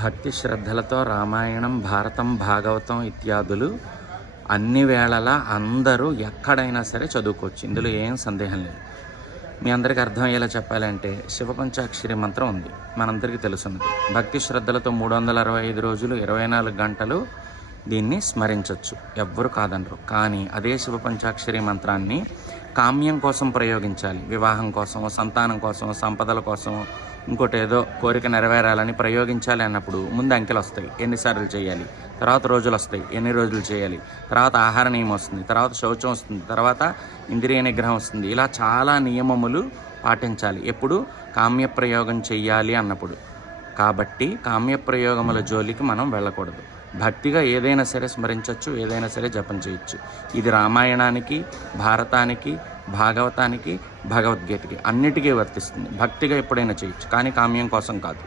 భక్తి శ్రద్ధలతో రామాయణం, భారతం, భాగవతం ఇత్యాదులు అన్ని వేళలా అందరూ ఎక్కడైనా సరే చదువుకోవచ్చు. ఇందులో ఏం సందేహం లేదు. మీ అందరికీ అర్థమయ్యేలా చెప్పాలంటే శివపంచాక్షరి మంత్రం ఉంది, మనందరికీ తెలుసున్నది. భక్తి శ్రద్ధలతో 365 రోజులు 24 గంటలు దీన్ని స్మరించవచ్చు, ఎవ్వరు కాదనరు. కానీ అదే శివపంచాక్షరి మంత్రాన్ని కామ్యం కోసం ప్రయోగించాలి. వివాహం కోసం, సంతానం కోసం, సంపదల కోసం, ఇంకోటి ఏదో కోరిక నెరవేరాలని ప్రయోగించాలి అన్నప్పుడు ముందు అంకెలు వస్తాయి, ఎన్నిసార్లు చేయాలి, తర్వాత రోజులు వస్తాయి, ఎన్ని రోజులు చేయాలి, తర్వాత ఆహార నియమం వస్తుంది, తర్వాత శౌచం వస్తుంది, తర్వాత ఇంద్రియ నిగ్రహం వస్తుంది. ఇలా చాలా నియమములు పాటించాలి ఎప్పుడు కామ్య ప్రయోగం చెయ్యాలి అన్నప్పుడు. కాబట్టి కామ్యప్రయోగముల జోలికి మనం వెళ్ళకూడదు. భక్తిగా ఏదైనా సరే స్మరించవచ్చు, ఏదైనా సరే జపం చేయొచ్చు. ఇది రామాయణానికి, భారతానికి, భాగవతానికి, భగవద్గీతకి అన్నిటికీ వర్తిస్తుంది. భక్తిగా ఎప్పుడైనా చేయొచ్చు, కానీ కామ్యం కోసం కాదు.